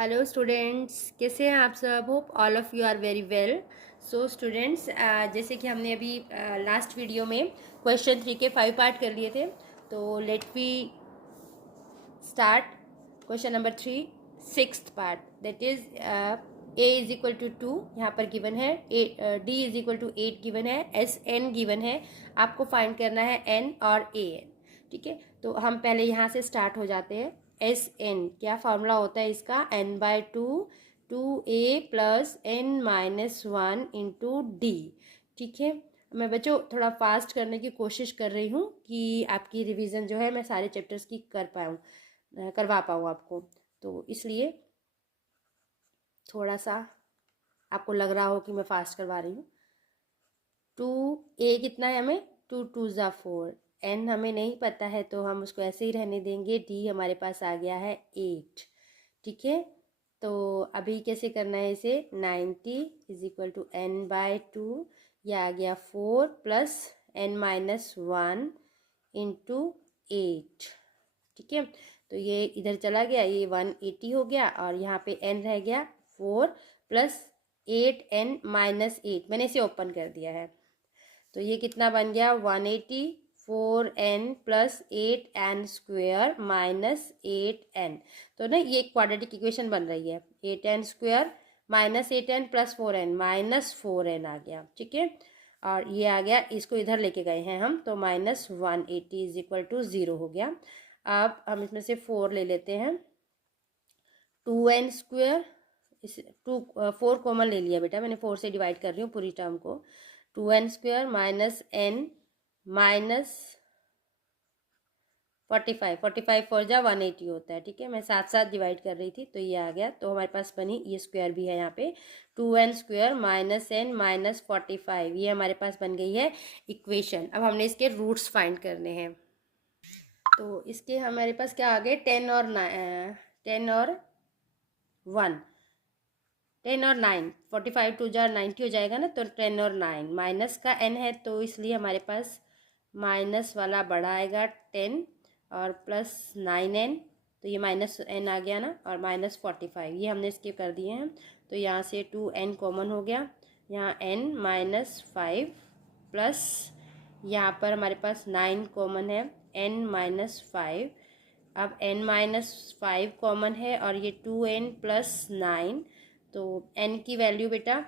Hello students, कैसे हैं आप सब? Hope all of you are very well. So students, जैसे कि हमने अभी लास्ट वीडियो में क्वेश्चन 3 के 5 पार्ट कर लिए थे, तो let we start question number 3 sixth part, that is a is equal to 2 यहाँ पर गिवन है, d is equal to 8 given है, एस एन गिवन है। आपको फाइंड करना है n और a n। ठीक है, तो हम पहले यहाँ से स्टार्ट हो जाते हैं। एस एन क्या फार्मूला होता है इसका? n/2 2a plus n-1 into d. ठीक है, मैं बच्चों थोड़ा फास्ट करने की कोशिश कर रही हूँ कि आपकी रिवीजन जो है मैं सारे चैप्टर्स की करवा पाऊँ आपको, तो इसलिए थोड़ा सा आपको लग रहा हो कि मैं फास्ट करवा रही हूँ। 2a कितना है हमें? 2 2 ज़ा 4। n हमें नहीं पता है तो हम उसको ऐसे ही रहने देंगे। d हमारे पास आ गया है 8। ठीक है, तो अभी कैसे करना है इसे? 90 इज इक्वल टू n/2, यह आ गया 4 प्लस n-1 इंटू 8। ठीक है, तो ये इधर चला गया, ये 180 हो गया और यहाँ पे n रह गया 4 प्लस 8n-8। मैंने इसे ओपन कर दिया है, तो ये कितना बन गया? 180 4n plus 8n² minus 8n। तो ना ये एक क्वाड्रेटिक इक्वेशन बन रही है। 8n² minus 8n plus 4n minus 4n आ गया। ठीक है, और ये आ गया, इसको इधर लेके गए हैं हम, तो माइनस 180 इज इक्वल टू 0 हो गया। अब हम इसमें से 4 ले लेते हैं। 2n², इस 4 कॉमन ले लिया बेटा मैंने, 4 से डिवाइड कर रही हूँ पूरी टर्म को। 2n² माइनस n माइनस 45, 45 4 जा 180 होता है। ठीक है, मैं साथ साथ डिवाइड कर रही थी तो ये आ गया, तो हमारे पास बनी, ये स्क्वायर भी है यहाँ पे। 2n² माइनस n माइनस 45, ये हमारे पास बन गई है इक्वेशन। अब हमने इसके रूट्स फाइंड करने हैं, तो इसके हमारे पास क्या आ गए? 10 और 1, 10 और 9, 45 2 जा 90 हो जाएगा ना, तो 10 और 9 माइनस का n है, तो इसलिए हमारे पास माइनस वाला बड़ा आएगा 10 और प्लस 9n, तो ये माइनस n आ गया ना, और माइनस 45 ये हमने स्किप कर दिए हैं, तो यहाँ से 2n कॉमन हो गया, यहाँ n माइनस 5 प्लस यहाँ पर हमारे पास 9 कॉमन है, n माइनस 5। अब n माइनस 5 कॉमन है और ये 2n प्लस 9, तो n की वैल्यू बेटा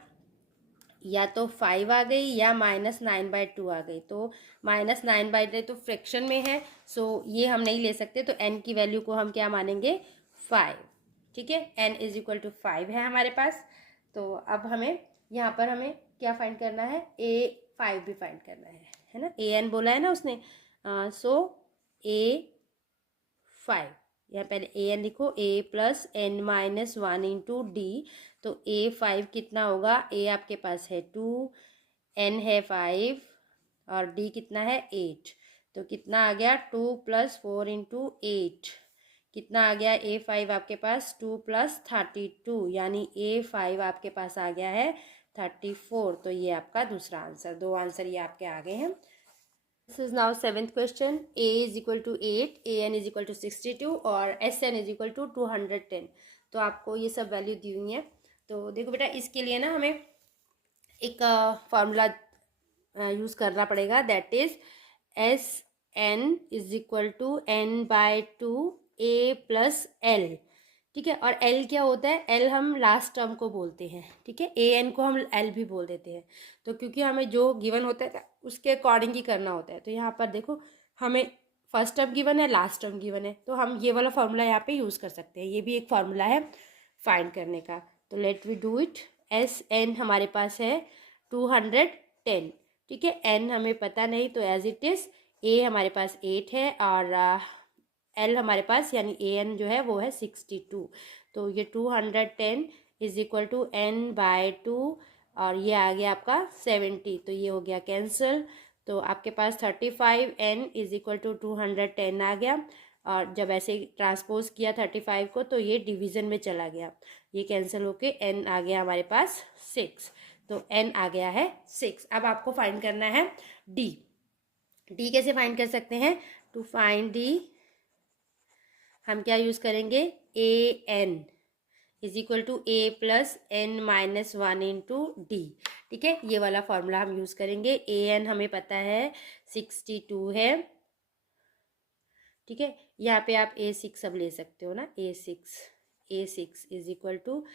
या तो 5 आ गई या -9/2 आ गई। तो -9/2 तो फ्रैक्शन में है, सो ये हम नहीं ले सकते, तो n की वैल्यू को हम क्या मानेंगे? 5। ठीक है, n इज इक्वल टू 5 है हमारे पास। तो अब हमें यहाँ पर हमें क्या फाइंड करना है? a5 भी फाइंड करना है ना? an बोला है ना उसने, सो a5, यहाँ पहले an लिखो, a plus n-1 into D. तो a5 कितना होगा? a आपके पास है 2, n है 5 और d कितना है 8, तो कितना आ गया? 2 प्लस 4 इंटू 8, कितना आ गया? a5 आपके पास 2 प्लस 32, यानी a5 आपके पास आ गया है 34। तो ये आपका दूसरा आंसर, दो आंसर ये आपके आ गए हैं। This is now 7th question. A is equal to 8, an is equal to 62 और sn is equal to 210। तो आपको ये सब वैल्यू दी हुई है। तो देखो बेटा, इसके लिए ना हमें एक फार्मूला यूज़ करना पड़ेगा, that is S N is equal to n/2 a plus l. ठीक है, और L क्या होता है? L हम लास्ट टर्म को बोलते हैं। ठीक है, AN को हम L भी बोल देते हैं। तो क्योंकि हमें जो गिवन होता है उसके अकॉर्डिंग ही करना होता है, तो यहाँ पर देखो हमें फर्स्ट टर्म गिवन है, लास्ट टर्म गिवन है, तो हम ये वाला फार्मूला यहाँ पे यूज़ कर सकते हैं। ये भी एक फार्मूला है फाइंड करने का, तो let we do it. SN हमारे पास है 210। ठीक है, N हमें पता नहीं, तो एज इट इज़। A हमारे पास 8 है और L हमारे पास यानी AN जो है वो है 62। तो ये 210 इज इक्वल टू n/2 और ये आ गया आपका 70, तो ये हो गया कैंसिल। तो आपके पास 35n इज इक्वल टू 210 आ गया, और जब ऐसे ट्रांसपोज किया 35 को तो ये डिवीज़न में चला गया, ये कैंसिल होके n आ गया हमारे पास 6। तो n आ गया है 6। अब आपको फाइंड करना है d। d कैसे फाइंड कर सकते हैं? टू फाइंड d हम क्या यूज़ करेंगे? an। Is equal to a plus n minus one into d. ठीक है, ये वाला फॉर्मूला हम यूज़ करेंगे। ए एन हमें पता है 62 है। ठीक है, यहाँ पे आप A6 अब ले सकते हो ना, A6 is equal to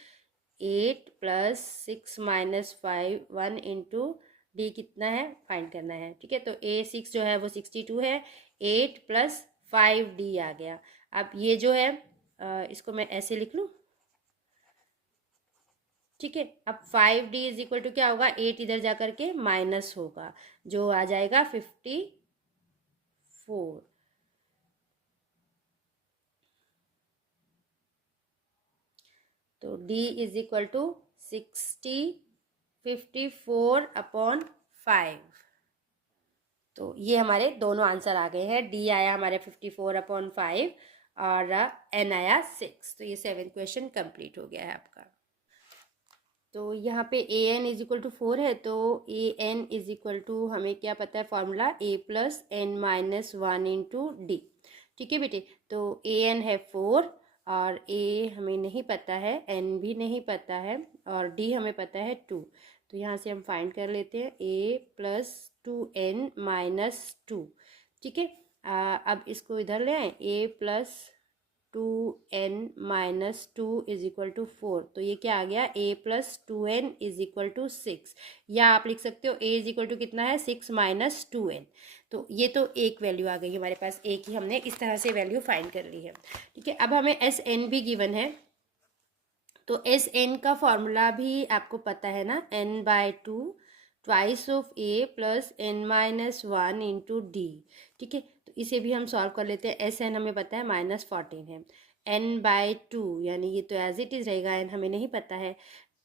8 plus 6 minus 5 1 into d कितना है फाइंड करना है। ठीक है, तो A6 जो है वो 62 है, 8 प्लस 5D आ गया। अब ये जो है इसको मैं ऐसे लिख लूँ। ठीक है, अब 5D इज इक्वल टू क्या होगा, 8 इधर जा करके माइनस होगा, जो आ जाएगा 54। तो D इज इक्वल टू 54/5। तो ये हमारे दोनों आंसर आ गए हैं। D आया हमारे 54/5 और N आया 6। तो ये 7th क्वेश्चन कंप्लीट हो गया है आपका। तो यहाँ पे AN इज इक्वल टू 4 है, तो AN इज इक्वल टू हमें क्या पता है formula, A plus n minus one into d. ठीक है बेटे, तो AN है 4 और A हमें नहीं पता है, N भी नहीं पता है और D हमें पता है 2। तो यहाँ से हम फाइंड कर लेते हैं A प्लस 2N माइनस 2। ठीक है, अब इसको इधर ले आए, A plus 2N minus 2 is equal to 4। तो ये क्या आ गया, A plus 2N is equal to 6। या आप लिख सकते हो A इज इक्वल टू कितना है, 6 माइनस 2N। तो ये तो एक वैल्यू आ गई हमारे पास, A की हमने इस तरह से वैल्यू फाइंड कर ली है। ठीक है, अब हमें SN भी गिवन है, तो SN का फॉर्मूला भी आपको पता है ना, N/2 twice of A plus N minus 1 into d. ठीक है, तो इसे भी हम सॉल्व कर लेते हैं। SN हमें पता है -14 है, N/2 यानी ये तो एज इट इज़ रहेगा, N हमें नहीं पता है,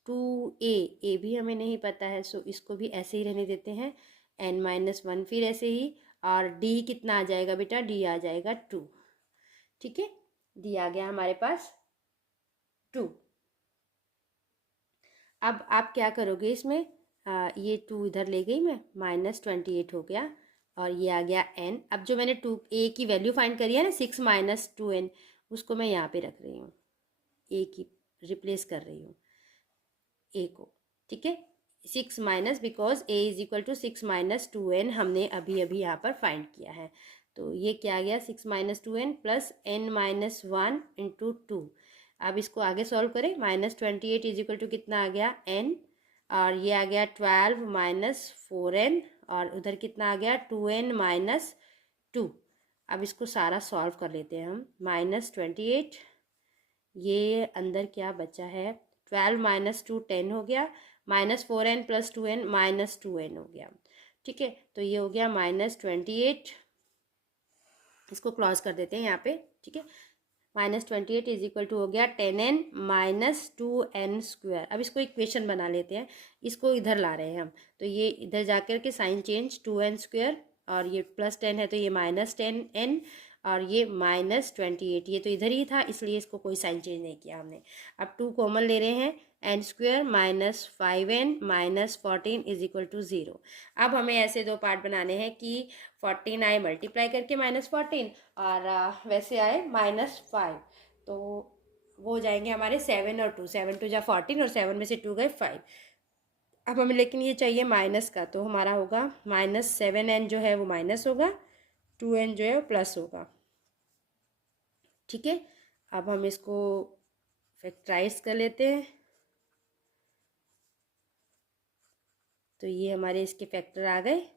2A भी हमें नहीं पता है, सो इसको भी ऐसे ही रहने देते हैं, N-1 फिर ऐसे ही, और D कितना आ जाएगा बेटा, D आ जाएगा 2। ठीक है, D आ गया हमारे पास 2। अब आप क्या करोगे इसमें, ये 2 इधर ले गई मैं, -28 हो गया और ये आ गया N। अब जो मैंने 2A की वैल्यू फाइंड करी है ना, 6 माइनस 2N, उसको मैं यहाँ पे रख रही हूँ, A की रिप्लेस कर रही हूँ A को। ठीक है, 6 minus, because A is equal to 6 minus 2N हमने अभी अभी यहाँ पर फाइंड किया है। तो ये क्या आ गया, 6 minus 2N plus N minus 1 into 2। अब इसको आगे सॉल्व करें, -28 इज इक्वल टू कितना आ गया, N, और ये आ गया 12 माइनस 4N, और उधर कितना आ गया, 2N माइनस 2। अब इसको सारा सॉल्व कर लेते हैं हम, -28, ये अंदर क्या बचा है, 12 माइनस 2 10 हो गया, -4N plus 2N minus 2N हो गया। ठीक है, तो ये हो गया -28, इसको क्लॉज कर देते हैं यहाँ पे। ठीक है, -28 इज इक्वल टू हो गया 10N माइनस 2N स्क्वायर। अब इसको इक्वेशन बना लेते हैं, इसको इधर ला रहे हैं हम, तो ये इधर जाकर के साइन चेंज, 2N स्क्वायर, और ये +10 है तो ये -10N, और ये -28, ये तो इधर ही था इसलिए इसको कोई साइन चेंज नहीं किया हमने। अब 2 कॉमन ले रहे हैं, N square minus 5N minus 14 is equal to 0। अब हमें ऐसे दो पार्ट बनाने हैं कि 14 आए मल्टीप्लाई करके -14, और वैसे आए -5, तो वो हो जाएंगे हमारे 7 और 2, 7 2 जा 14 और 7 में से 2 गए 5। अब हमें लेकिन ये चाहिए माइनस का, तो हमारा होगा -7N जो है वो माइनस होगा, 2N जो है वो प्लस होगा। ठीक है, अब हम इसको फैक्टराइज कर लेते हैं, तो ये हमारे इसके फैक्टर आ गए।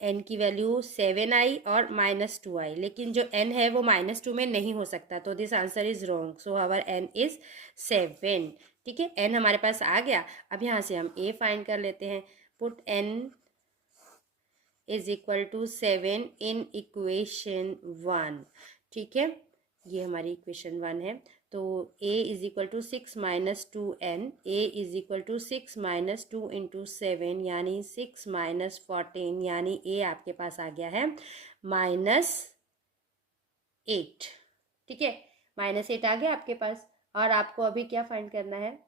N की वैल्यू 7 आई और -2 आई, लेकिन जो N है वो -2 में नहीं हो सकता, तो this answer is wrong, so our N is 7। ठीक है, N हमारे पास आ गया। अब यहाँ से हम A फाइंड कर लेते हैं, put N is equal to 7 in equation 1। ठीक है, ये हमारी इक्वेशन 1 है, तो A is equal to 6 minus 2N, A is equal to 6 minus 2 into 7 यानी 6 माइनस 14, यानी A आपके पास आ गया है -8। ठीक है, -8 आ गया आपके पास, और आपको अभी क्या फाइंड करना है,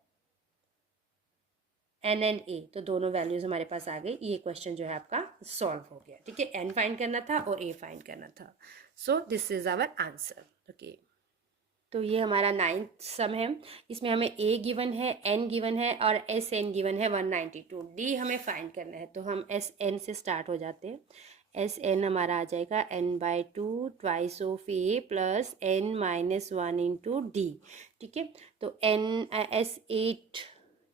N एंड A, तो दोनों वैल्यूज हमारे पास आ गई। ये क्वेश्चन जो है आपका सॉल्व हो गया। ठीक है, N फाइंड करना था और A फाइंड करना था, so this is our answer. Okay. तो ये हमारा 9th सम है। इसमें हमें ए गिवन है, एन गिवन है और एस एन गिवन है 192। डी हमें फाइंड करना है, तो हम एस एन से स्टार्ट हो जाते हैं। एस एन हमारा आ जाएगा n/2 twice of A plus n-1 into d. ठीक है, तो एन S8,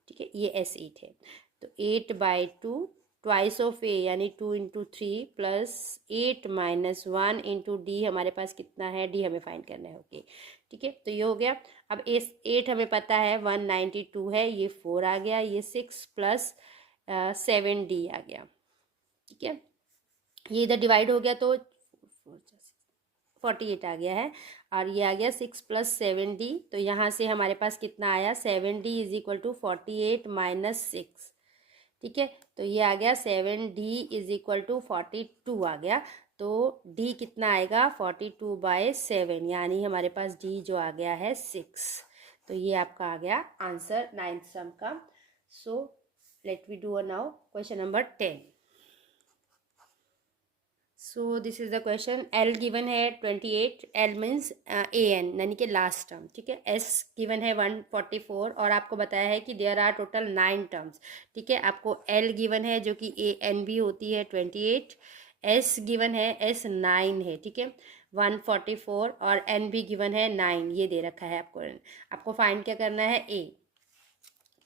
ठीक है, ये S8 है। तो 8/2 ट्वाइस ऑफ ए यानी 2 इंटू 3 प्लस 8-1 इंटू डी। हमारे पास कितना है, डी हमें फाइंड करना है। ओके, ठीक है, तो ये हो गया। अब एस 8 हमें पता है 192 है, ये 4 आ गया, ये 6 प्लस 7 डी आ गया। ठीक है, ये इधर डिवाइड हो गया तो 48 आ गया है, और ये आ गया 6 प्लस 7 डी। तो यहाँ से हमारे पास कितना आया, 7D is equal to 48 minus 6। ठीक है, तो ये आ गया 7D इज इक्वल टू 42 आ गया। तो D कितना आएगा, 42/7, यानी हमारे पास D जो आ गया है 6। तो ये आपका आ गया आंसर 9th सम का। So let we do now question number 10। So this is the question. L given है 28, एल मीन्स ए एन यानी कि लास्ट टर्म। ठीक है, एस गिवन है 144 और आपको बताया है कि देयर आर टोटल 9 टर्म्स। ठीक है, आपको एल गिवन है जो कि ए एन भी होती है 28, एस गिवन है एस 9 है। ठीक है, 144 और एन भी गिवन है 9, ये दे रखा है आपको। आपको फाइंड क्या करना है, ए।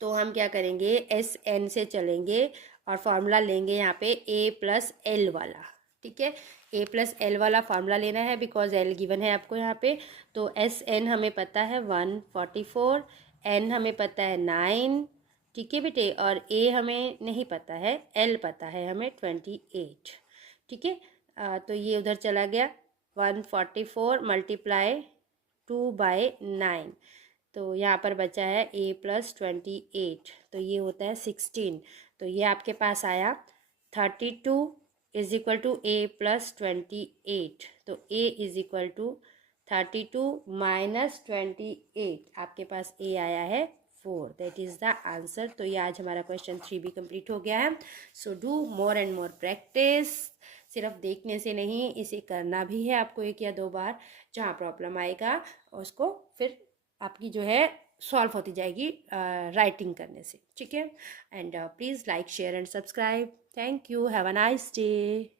तो हम क्या करेंगे, एस एन से चलेंगे और फॉर्मूला लेंगे यहाँ पे ए प्लस एल वाला। ठीक है, ए प्लस एल वाला फार्मूला लेना है बिकॉज एल गिवन है आपको यहाँ पे। तो एस एन हमें पता है 144, एन हमें पता है 9। ठीक है बेटे, और ए हमें नहीं पता है, एल पता है हमें 28। ठीक है, तो ये उधर चला गया, 144 मल्टीप्लाई 2/9। तो यहाँ पर बचा है ए प्लस 28, तो ये होता है 16। तो ये आपके पास आया 32 is equal to a plus 28। तो a is equal to 32 minus 28, आपके पास ए आया है 4। That is the answer. तो ये आज हमारा क्वेश्चन 3 भी कंप्लीट हो गया है। So do more and more practice. सिर्फ देखने से नहीं, इसे करना भी है आपको 1 या 2 बार। जहाँ प्रॉब्लम आएगा उसको फिर आपकी जो है सॉल्व होती जाएगी राइटिंग करने से। ठीक है, and please like share and subscribe. Thank you, have a nice day.